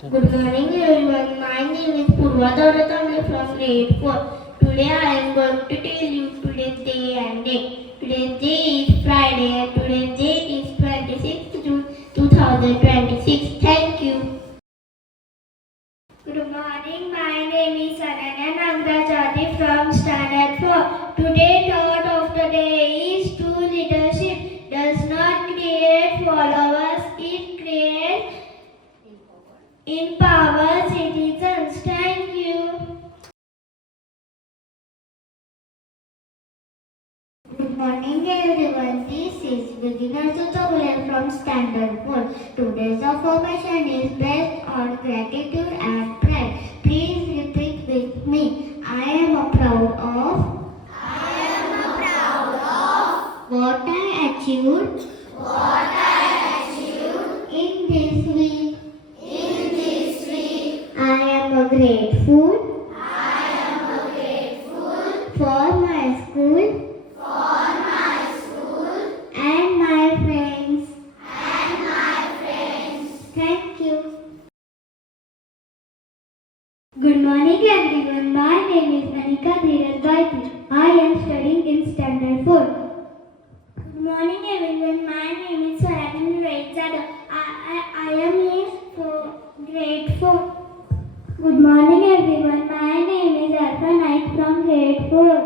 Good morning everyone. My name is Purva Dauratamle from grade 4. Today I am going to tell you today's day and date. Today's day is Friday and today's date is 26th June 2026. Thank you. Good morning. My name is Ananya Nagrajati from standard 4. Today's thought of the day is true leadership does not create followers, it creates empower citizens. Thank you. Good morning everyone. This is Rajarshi Shahu Maharaj from Standard 4. Today's affirmation is based on gratitude and pride. Please repeat with me. I am proud of what I achieved in this week. I am grateful for my school and my friends. Thank you. Good morning everyone. My name is Anika Dheeraj. I am studying in Standard 4. Good morning everyone. My name is Swarajin Raichada. I am in grade 4. Good morning everyone. My name is Arfa Naik from grade 4.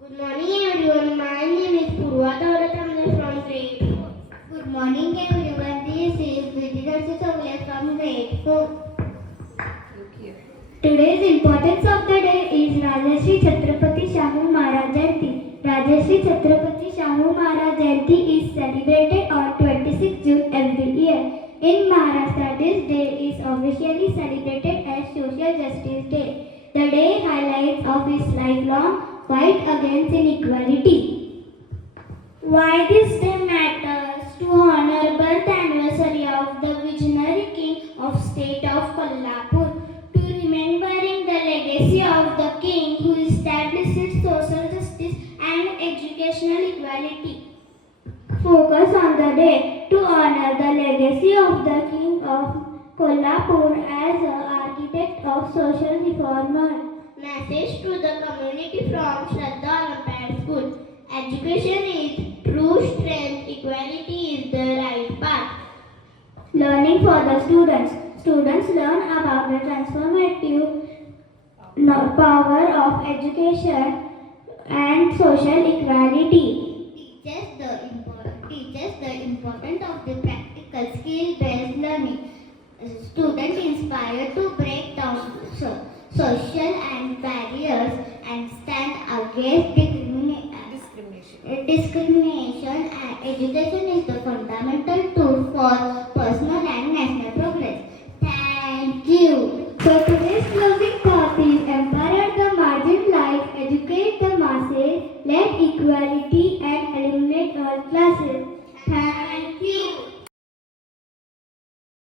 Good morning everyone. My name is Purva Dauratamle from grade 4. Good morning everyone. This is Rajarshi Shahu Maharaj from grade 4. Today's importance of the day is Rajarshi Chhatrapati Shahu Maharaj Jayanti. Rajarshi Chhatrapati Shahu Maharaj Jayanti is celebrated on 26 June every year. In Maharashtra, this day is officially celebrated as Social Justice Day. The day highlights of his lifelong fight against inequality. Why this day matters? To honor birth anniversary of the visionary king of state of Kolhapur. To remembering the legacy of the king who established social justice and educational equality. Focus on the day to honor the legacy of the king of Kolhapur as an architect of social reformer. Message to the community from Shraddha Olympiad School. Education is true strength. Equality is the right path. Learning for the students. Students learn about the transformative power of education and social equality. Teaches the importance of the practical skill-based learning. Students inspired to break down social and barriers and stand against discrimination. Education is the fundamental tool for personal and national progress. Thank you. So today's closing thought is empower the margin life, educate the masses, let equality and eliminate all classes.